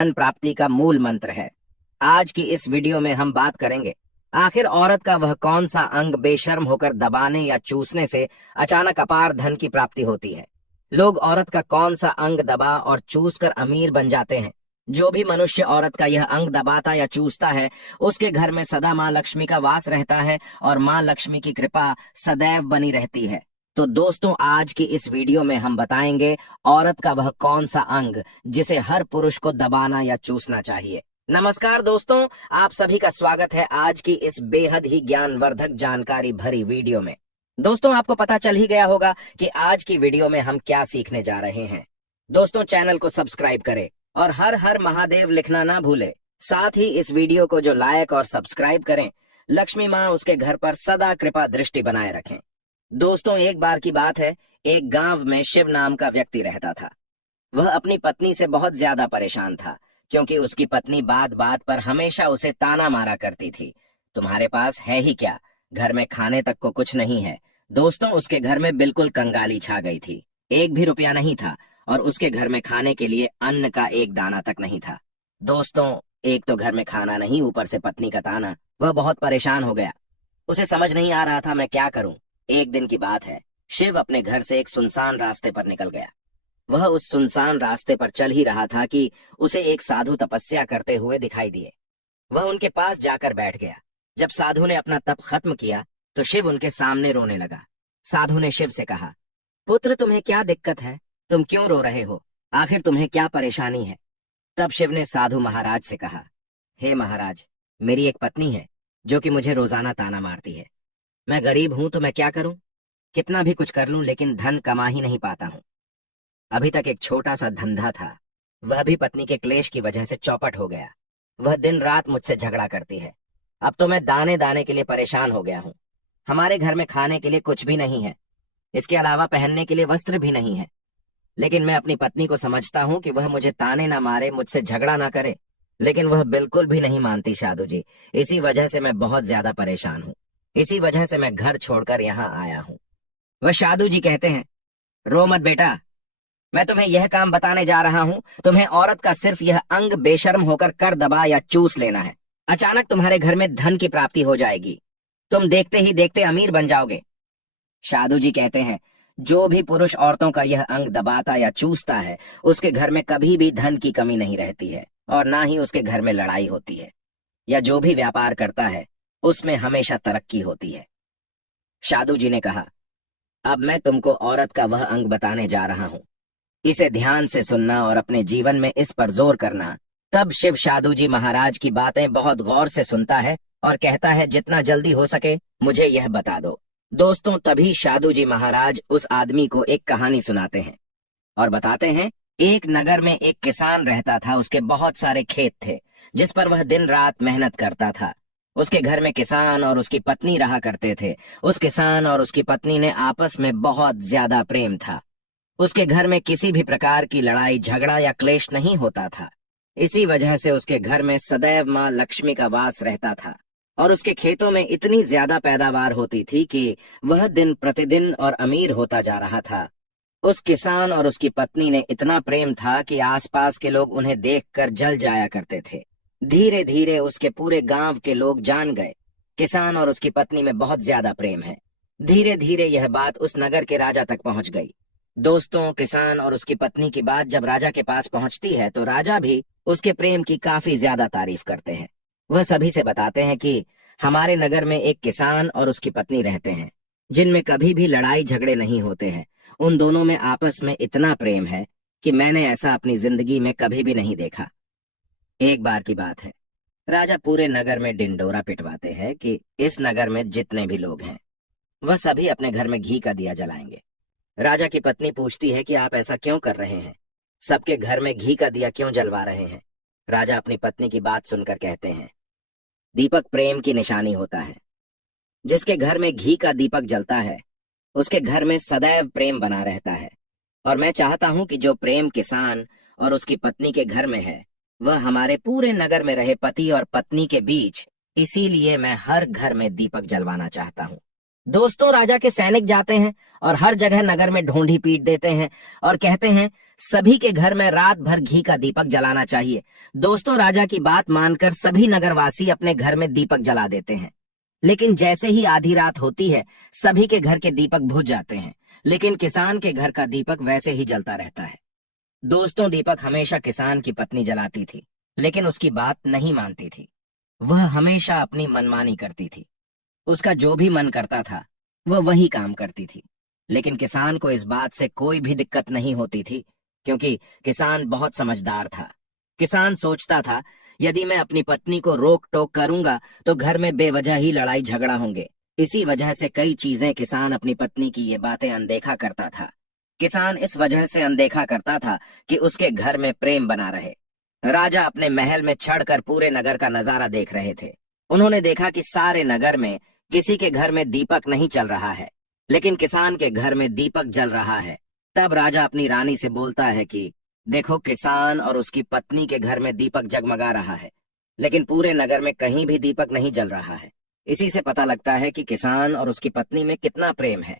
धन प्राप्ति का मूल मंत्र है। आज की इस वीडियो में हम बात करेंगे आखिर औरत का वह कौन सा अंग बेशर्म होकर दबाने या चूसने से अचानक अपार धन की प्राप्ति होती है। लोग औरत का कौन सा अंग दबा और चूस कर अमीर बन जाते हैं। जो भी मनुष्य औरत का यह अंग दबाता या चूसता है उसके घर में सदा माँ लक्ष्मी का वास रहता है और माँ लक्ष्मी की कृपा सदैव बनी रहती है। तो दोस्तों, आज की इस वीडियो में हम बताएंगे औरत का वह कौन सा अंग जिसे हर पुरुष को दबाना या चूसना चाहिए। नमस्कार दोस्तों, आप सभी का स्वागत है आज की इस बेहद ही ज्ञानवर्धक जानकारी भरी वीडियो में। दोस्तों, आपको पता चल ही गया होगा कि आज की वीडियो में हम क्या सीखने जा रहे हैं। दोस्तों, चैनल को सब्सक्राइब करें और हर हर महादेव लिखना ना भूले। साथ ही इस वीडियो को जो लाइक और सब्सक्राइब करें, लक्ष्मी माँ उसके घर पर सदा कृपा दृष्टि बनाए रखें। दोस्तों, एक बार की बात है, एक गांव में शिव नाम का व्यक्ति रहता था। वह अपनी पत्नी से बहुत ज्यादा परेशान था क्योंकि उसकी पत्नी बात बात पर हमेशा उसे ताना मारा करती थी, तुम्हारे पास है ही क्या, घर में खाने तक को कुछ नहीं है। दोस्तों, उसके घर में बिल्कुल कंगाली छा गई थी। एक भी रुपया नहीं था और उसके घर में खाने के लिए अन्न का एक दाना तक नहीं था। दोस्तों, एक तो घर में खाना नहीं, ऊपर से पत्नी का ताना। वह बहुत परेशान हो गया। उसे समझ नहीं आ रहा था मैं क्या करूं। एक दिन की बात है, शिव अपने घर से एक सुनसान रास्ते पर निकल गया। वह उस सुनसान रास्ते पर चल ही रहा था कि उसे एक साधु तपस्या करते हुए दिखाई दिए। वह उनके पास जाकर बैठ गया। जब साधु ने अपना तप खत्म किया तो शिव उनके सामने रोने लगा। साधु ने शिव से कहा, पुत्र, तुम्हें क्या दिक्कत है? तुम क्यों रो रहे हो? आखिर तुम्हें क्या परेशानी है? तब शिव ने साधु महाराज से कहा, हे महाराज, मेरी एक पत्नी है जो कि मुझे रोजाना ताना मारती है। मैं गरीब हूं तो मैं क्या करूं? कितना भी कुछ कर लूं लेकिन धन कमा ही नहीं पाता हूं। अभी तक एक छोटा सा धंधा था, वह भी पत्नी के क्लेश की वजह से चौपट हो गया। वह दिन रात मुझसे झगड़ा करती है। अब तो मैं दाने दाने के लिए परेशान हो गया हूं। हमारे घर में खाने के लिए कुछ भी नहीं है, इसके अलावा पहनने के लिए वस्त्र भी नहीं है। लेकिन मैं अपनी पत्नी को समझता हूं कि वह मुझे ताने ना मारे, मुझसे झगड़ा ना करे, लेकिन वह बिल्कुल भी नहीं मानती साधु जी। इसी वजह से मैं बहुत ज्यादा परेशान हूं। इसी वजह से मैं घर छोड़कर यहाँ आया हूँ। वह साधु जी कहते हैं, रो मत बेटा, मैं तुम्हें यह काम बताने जा रहा हूँ। तुम्हें औरत का सिर्फ यह अंग बेशर्म होकर कर दबा या चूस लेना है। अचानक तुम्हारे घर में धन की प्राप्ति हो जाएगी। तुम देखते ही देखते अमीर बन जाओगे। साधु जी कहते हैं, जो भी पुरुष औरतों का यह अंग दबाता या चूसता है उसके घर में कभी भी धन की कमी नहीं रहती है और ना ही उसके घर में लड़ाई होती है, या जो भी व्यापार करता है उसमें हमेशा तरक्की होती है। साधु जी ने कहा, अब मैं तुमको औरत का वह अंग बताने जा रहा हूँ। इसे ध्यान से सुनना और अपने जीवन में इस पर जोर करना। तब शिव साधु जी महाराज की बातें बहुत गौर से सुनता है और कहता है, जितना जल्दी हो सके मुझे यह बता दो। दोस्तों, तभी साधु जी महाराज उस आदमी को एक कहानी सुनाते हैं और बताते हैं, एक नगर में एक किसान रहता था। उसके बहुत सारे खेत थे जिस पर वह दिन रात मेहनत करता था। उसके घर में किसान और उसकी पत्नी रहा करते थे। उस किसान और उसकी पत्नी ने आपस में बहुत ज्यादा प्रेम था। उसके घर में किसी भी प्रकार की लड़ाई झगड़ा या क्लेश नहीं होता था। इसी वजह से उसके घर में सदैव माँ लक्ष्मी का वास रहता था और उसके खेतों में इतनी ज्यादा पैदावार होती थी कि वह दिन प्रतिदिन और अमीर होता जा रहा था। उस किसान और उसकी पत्नी ने इतना प्रेम था कि आसपास के लोग उन्हें देखकर जल जाया करते थे। धीरे धीरे उसके पूरे गांव के लोग जान गए, किसान और उसकी पत्नी में बहुत ज्यादा प्रेम है। धीरे धीरे यह बात उस नगर के राजा तक पहुंच गई। दोस्तों, किसान और उसकी पत्नी की बात जब राजा के पास पहुंचती है तो राजा भी उसके प्रेम की काफी ज्यादा तारीफ करते हैं। वह सभी से बताते हैं कि हमारे नगर में एक किसान और उसकी पत्नी रहते हैं जिनमें कभी भी लड़ाई झगड़े नहीं होते हैं। उन दोनों में आपस में इतना प्रेम है कि मैंने ऐसा अपनी जिंदगी में कभी भी नहीं देखा। एक बार की बात है, राजा पूरे नगर में डिंडोरा पिटवाते हैं कि इस नगर में जितने भी लोग हैं वह सभी अपने घर में घी का दिया जलाएंगे। राजा की पत्नी पूछती है कि आप ऐसा क्यों कर रहे हैं, सबके घर में घी का दिया क्यों जलवा रहे हैं? राजा अपनी पत्नी की बात सुनकर कहते हैं, दीपक प्रेम की निशानी होता है। जिसके घर में घी का दीपक जलता है उसके घर में सदैव प्रेम बना रहता है और मैं चाहता हूं कि जो प्रेम किसान और उसकी पत्नी के घर में है वह हमारे पूरे नगर में रहे पति और पत्नी के बीच। इसीलिए मैं हर घर में दीपक जलवाना चाहता हूं। दोस्तों, राजा के सैनिक जाते हैं और हर जगह नगर में ढूंढी पीट देते हैं और कहते हैं, सभी के घर में रात भर घी का दीपक जलाना चाहिए। दोस्तों, राजा की बात मानकर सभी नगरवासी अपने घर में दीपक जला देते हैं। लेकिन जैसे ही आधी रात होती है, सभी के घर के दीपक बुझ जाते हैं, लेकिन किसान के घर का दीपक वैसे ही जलता रहता है। दोस्तों, दीपक हमेशा किसान की पत्नी जलाती थी, लेकिन उसकी बात नहीं मानती थी। वह हमेशा अपनी मनमानी करती थी। उसका जो भी मन करता था वह वही काम करती थी। लेकिन किसान को इस बात से कोई भी दिक्कत नहीं होती थी, क्योंकि किसान बहुत समझदार था। किसान सोचता था, यदि मैं अपनी पत्नी को रोक टोक करूंगा तो घर में बेवजह ही लड़ाई झगड़ा होंगे। इसी वजह से कई चीजें किसान अपनी पत्नी की ये बातें अनदेखा करता था। किसान इस वजह से अनदेखा करता था कि उसके घर में प्रेम बना रहे। राजा अपने महल में चढ़कर पूरे नगर का नजारा देख रहे थे। उन्होंने देखा कि सारे नगर में किसी के घर में दीपक नहीं चल रहा है, लेकिन किसान के घर में दीपक जल रहा है। तब राजा अपनी रानी से बोलता है कि देखो, किसान और उसकी पत्नी के घर में दीपक जगमगा रहा है, लेकिन पूरे नगर में कहीं भी दीपक नहीं जल रहा है। इसी से पता लगता है कि किसान और उसकी पत्नी में कितना प्रेम है।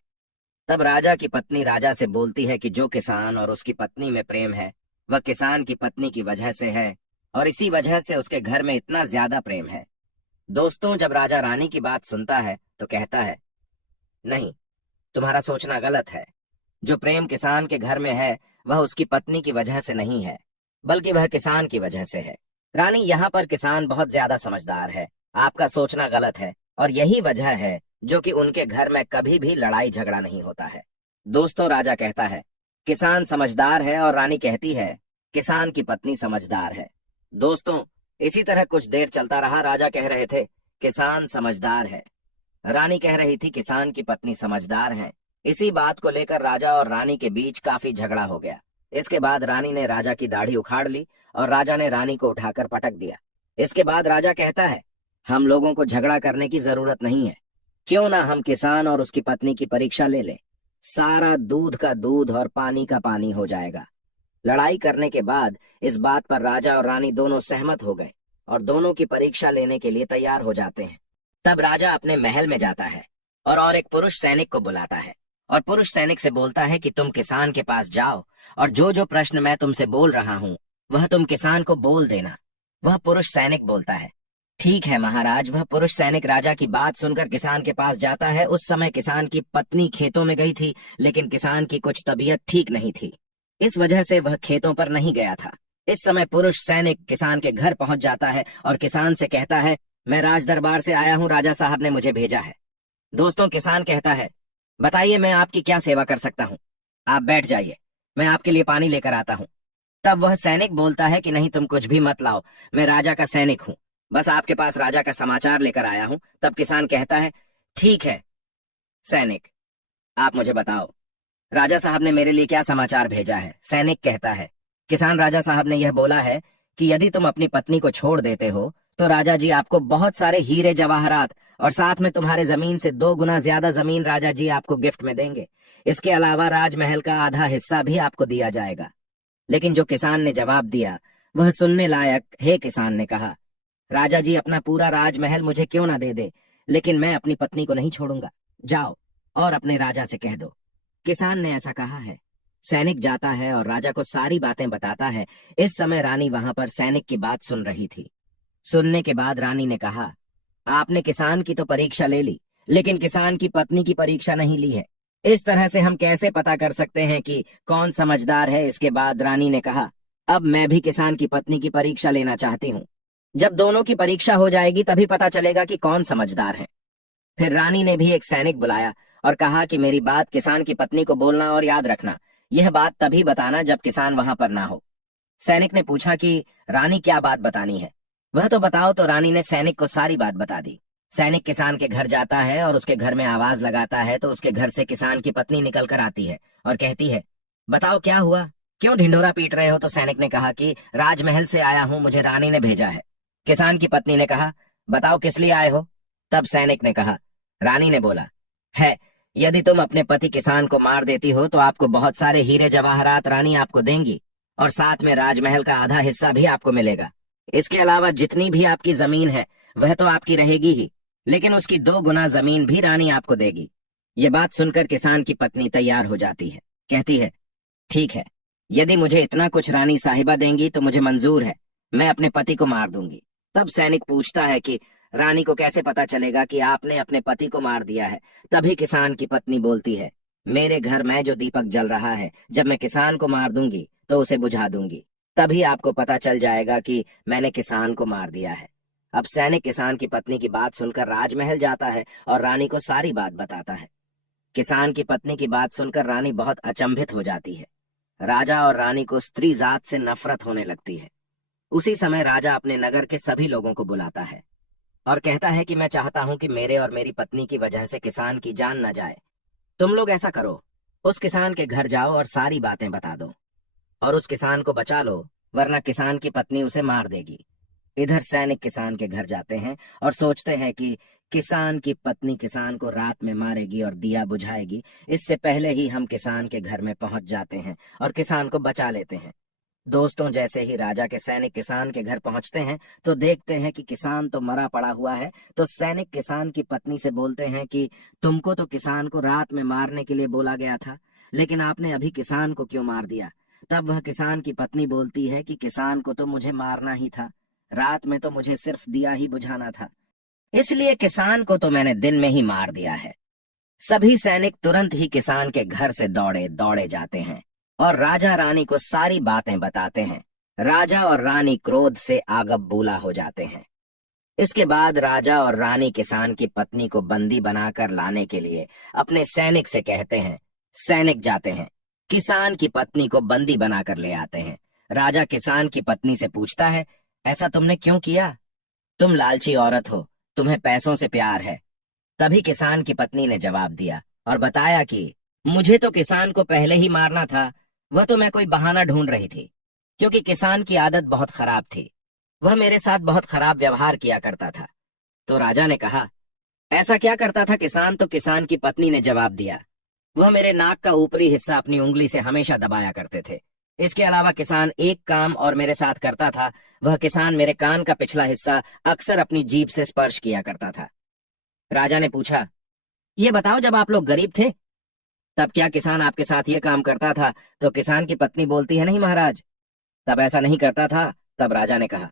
तब राजा की पत्नी राजा से बोलती है कि जो किसान और उसकी पत्नी में प्रेम है वह किसान की पत्नी की वजह से है, और इसी वजह से उसके घर में इतना ज्यादा प्रेम है। दोस्तों, जब राजा रानी की बात सुनता है तो कहता है, नहीं, तुम्हारा सोचना गलत है। जो प्रेम किसान के घर में है वह उसकी पत्नी की वजह से नहीं है, बल्कि वह किसान की वजह से है। रानी, यहाँ पर किसान बहुत ज्यादा समझदार है। आपका सोचना गलत है, और यही वजह है जो कि उनके घर में कभी भी लड़ाई झगड़ा नहीं होता है। दोस्तों, राजा कहता है किसान समझदार है, और रानी कहती है किसान की पत्नी समझदार है। दोस्तों, इसी तरह कुछ देर चलता रहा। राजा कह रहे थे किसान समझदार है, रानी कह रही थी किसान की पत्नी समझदार है। इसी बात को लेकर राजा और रानी के बीच काफी झगड़ा हो गया। इसके बाद रानी ने राजा की दाढ़ी उखाड़ ली और राजा ने रानी को उठाकर पटक दिया। इसके बाद राजा कहता है, हम लोगों को झगड़ा करने की जरूरत नहीं है, क्यों ना हम किसान और उसकी पत्नी की परीक्षा ले लें। सारा दूध का दूध और पानी का पानी हो जाएगा। लड़ाई करने के बाद इस बात पर राजा और रानी दोनों सहमत हो गए और दोनों की परीक्षा लेने के लिए तैयार हो जाते हैं। तब राजा अपने महल में जाता है और एक पुरुष सैनिक को बुलाता है और पुरुष सैनिक से बोलता है कि तुम किसान के पास जाओ और जो जो प्रश्न मैं तुमसे बोल रहा हूँ वह तुम किसान को बोल देना। वह पुरुष सैनिक बोलता है, ठीक है महाराज। वह पुरुष सैनिक राजा की बात सुनकर किसान के पास जाता है। उस समय किसान की पत्नी खेतों में गई थी, लेकिन किसान की कुछ तबीयत ठीक नहीं थी, इस वजह से वह खेतों पर नहीं गया था। इस समय पुरुष सैनिक किसान के घर पहुंच जाता है और किसान से कहता है, मैं राज दरबार से आया हूं, राजा साहब ने मुझे भेजा है। दोस्तों, किसान कहता है, बताइए मैं आपकी क्या सेवा कर सकता हूँ। आप बैठ जाइए, मैं आपके लिए पानी लेकर आता हूँ। तब वह सैनिक बोलता है कि नहीं, तुम कुछ भी मत लाओ, मैं राजा का सैनिक हूँ, बस आपके पास राजा का समाचार लेकर आया हूँ। तब किसान कहता है, ठीक है सैनिक, आप मुझे बताओ राजा साहब ने मेरे लिए क्या समाचार भेजा है। सैनिक कहता है, किसान, राजा साहब ने यह बोला है कि यदि तुम अपनी पत्नी को छोड़ देते हो तो राजा जी आपको बहुत सारे हीरे जवाहरात और साथ में तुम्हारे जमीन से 2 गुना ज्यादा जमीन राजा जी आपको गिफ्ट में देंगे। इसके अलावा राजमहल का आधा हिस्सा भी आपको दिया जाएगा। लेकिन जो किसान ने जवाब दिया वह सुनने लायक। हे किसान ने कहा, राजा जी अपना पूरा राजमहल मुझे क्यों ना दे दे, लेकिन मैं अपनी पत्नी को नहीं छोड़ूंगा। जाओ और अपने राजा से कह दो। किसान ने ऐसा कहा है। सैनिक जाता है और राजा को सारी बातें बताता है। इस समय रानी वहां पर सैनिक की बात सुन रही थी। सुनने के बाद रानी ने कहा, आपने किसान की तो परीक्षा ले ली, लेकिन किसान की पत्नी की परीक्षा नहीं ली है। इस तरह से हम कैसे पता कर सकते हैं कि कौन समझदार है। इसके बाद रानी ने कहा, अब मैं भी किसान की पत्नी की परीक्षा लेना चाहती हूँ। जब दोनों की परीक्षा हो जाएगी तभी पता चलेगा कि कौन समझदार है। फिर रानी ने भी एक सैनिक बुलाया और कहा कि मेरी बात किसान की पत्नी को बोलना और याद रखना। यह बात तभी बताना जब किसान वहां पर ना हो। सैनिक ने पूछा कि रानी क्या बात बतानी है, वह तो बताओ। तो रानी ने सैनिक को सारी बात बता दी। सैनिक किसान के घर जाता है और उसके घर में आवाज लगाता है तो उसके घर से किसान की पत्नी निकल कर आती है और कहती है, बताओ क्या हुआ, क्यों ढिंढोरा पीट रहे हो। तो सैनिक ने कहा कि राजमहल से आया हूं, मुझे रानी ने भेजा है। किसान की पत्नी ने कहा, बताओ किस लिए आए हो। तब सैनिक ने कहा, रानी ने बोला है, यदि तुम अपने पति किसान को मार देती हो तो आपको बहुत सारे हीरे जवाहरात रानी आपको देंगी और साथ में राजमहल का आधा हिस्सा भी आपको मिलेगा। इसके अलावा जितनी भी आपकी जमीन है वह तो आपकी रहेगी ही, लेकिन उसकी 2 गुना जमीन भी रानी आपको देगी। ये बात सुनकर किसान की पत्नी तैयार हो जाती है, कहती है, ठीक है, यदि मुझे इतना कुछ रानी साहिबा देंगी तो मुझे मंजूर है, मैं अपने पति को मार दूंगी। तब सैनिक पूछता है कि रानी को कैसे पता चलेगा कि आपने अपने पति को मार दिया है। तभी किसान की पत्नी बोलती है, मेरे घर में जो दीपक जल रहा है, जब मैं किसान को मार दूंगी तो उसे बुझा दूंगी, तभी आपको पता चल जाएगा कि मैंने किसान को मार दिया है। अब सैनिक किसान की पत्नी की बात सुनकर राजमहल जाता है और रानी को सारी बात बताता है। किसान की पत्नी की बात सुनकर रानी बहुत अचंभित हो जाती है। राजा और रानी को स्त्री जात से नफरत होने लगती है। उसी समय राजा अपने नगर के सभी लोगों को बुलाता है और कहता है कि मैं चाहता हूं कि मेरे और मेरी पत्नी की वजह से किसान की जान न जाए। तुम लोग ऐसा करो, उस किसान के घर जाओ और सारी बातें बता दो और उस किसान को बचा लो, वरना किसान की पत्नी उसे मार देगी। इधर सैनिक किसान के घर जाते हैं और सोचते हैं कि किसान की पत्नी किसान को रात में मारेगी और दिया बुझाएगी। इससे पहले ही हम किसान के घर में पहुंच जाते हैं और किसान को बचा लेते हैं। दोस्तों, जैसे ही राजा के सैनिक किसान के घर पहुंचते हैं तो देखते हैं कि किसान तो मरा पड़ा हुआ है। तो सैनिक किसान की पत्नी से बोलते हैं कि तुमको तो किसान को रात में मारने के लिए बोला गया था, लेकिन आपने अभी किसान को क्यों मार दिया? तब वह किसान की पत्नी बोलती है कि किसान को तो मुझे मारना ही था, रात में तो मुझे सिर्फ दिया ही बुझाना था, इसलिए किसान को तो मैंने दिन में ही मार दिया है। सभी सैनिक तुरंत ही किसान के घर से दौड़े दौड़े जाते हैं और राजा रानी को सारी बातें बताते हैं। राजा और रानी क्रोध से आगबबूला हो जाते हैं। इसके बाद राजा और रानी किसान की पत्नी को बंदी बनाकर लाने के लिए अपने सैनिक से कहते हैं। सैनिक जाते हैं, किसान की पत्नी को बंदी बनाकर ले आते हैं। राजा किसान की पत्नी से पूछता है, ऐसा तुमने क्यों किया? तुम लालची औरत हो, तुम्हें पैसों से प्यार है। तभी किसान की पत्नी ने जवाब दिया और बताया कि मुझे तो किसान को पहले ही मारना था, वह तो मैं कोई बहाना ढूंढ रही थी, क्योंकि किसान की आदत बहुत खराब थी, वह मेरे साथ बहुत खराब व्यवहार किया करता था। तो राजा ने कहा, ऐसा क्या करता था किसान? तो किसान की पत्नी ने जवाब दिया, वह मेरे नाक का ऊपरी हिस्सा अपनी उंगली से हमेशा दबाया करते थे। इसके अलावा किसान एक काम और मेरे साथ करता था, वह किसान मेरे कान का पिछला हिस्सा अक्सर अपनी जीभ से स्पर्श किया करता था। राजा ने पूछा, ये बताओ, जब आप लोग गरीब थे तब क्या किसान आपके साथ ये काम करता था? तो किसान की पत्नी बोलती है, नहीं महाराज, तब ऐसा नहीं करता था। तब राजा ने कहा,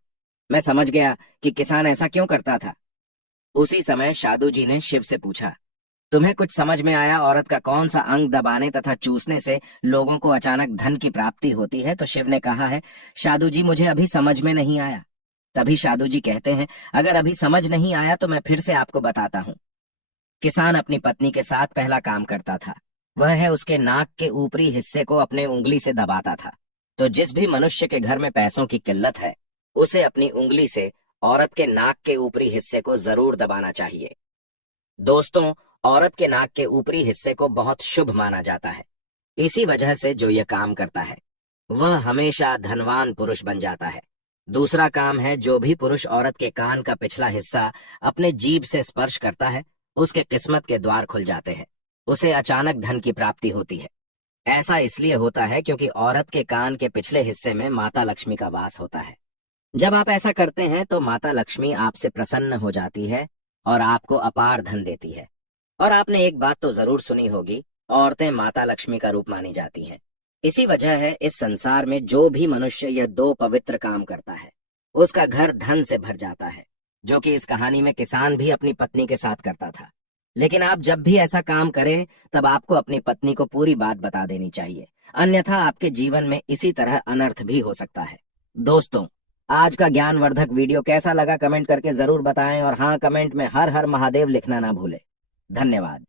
मैं समझ गया कि किसान ऐसा क्यों करता था। उसी समय साधु जी ने शिव से पूछा, तुम्हें कुछ समझ में आया औरत का कौन सा अंग दबाने तथा चूसने से लोगों को अचानक धन की प्राप्ति होती है? तो शिव ने कहा है, साधु जी, मुझे अभी समझ में नहीं आया। तभी साधु जी कहते हैं, अगर अभी समझ नहीं आया तो मैं फिर से आपको बताता हूँ। किसान अपनी पत्नी के साथ पहला काम करता था, वह है उसके नाक के ऊपरी हिस्से को अपने उंगली से दबाता था। तो जिस भी मनुष्य के घर में पैसों की किल्लत है, उसे अपनी उंगली से औरत के नाक के ऊपरी हिस्से को जरूर दबाना चाहिए। दोस्तों, औरत के नाक के ऊपरी हिस्से को बहुत शुभ माना जाता है। इसी वजह से जो यह काम करता है वह हमेशा धनवान पुरुष बन जाता है। दूसरा काम है, जो भी पुरुष औरत के कान का पिछला हिस्सा अपने जीभ से स्पर्श करता है, उसके किस्मत के द्वार खुल जाते हैं, उसे अचानक धन की प्राप्ति होती है। ऐसा इसलिए होता है क्योंकि औरत के कान के पिछले हिस्से में माता लक्ष्मी का वास होता है। जब आप ऐसा करते हैं तो माता लक्ष्मी आपसे प्रसन्न हो जाती है और आपको अपार धन देती है। और आपने एक बात तो जरूर सुनी होगी, औरतें माता लक्ष्मी का रूप मानी जाती हैं। इसी वजह है इस संसार में जो भी मनुष्य यह दो पवित्र काम करता है, उसका घर धन से भर जाता है, जो कि इस कहानी में किसान भी अपनी पत्नी के साथ करता था। लेकिन आप जब भी ऐसा काम करें तब आपको अपनी पत्नी को पूरी बात बता देनी चाहिए, अन्यथा आपके जीवन में इसी तरह अनर्थ भी हो सकता है। दोस्तों, आज का ज्ञानवर्धक वीडियो कैसा लगा कमेंट करके जरूर बताएं और हाँ, कमेंट में हर हर महादेव लिखना ना भूलें। धन्यवाद।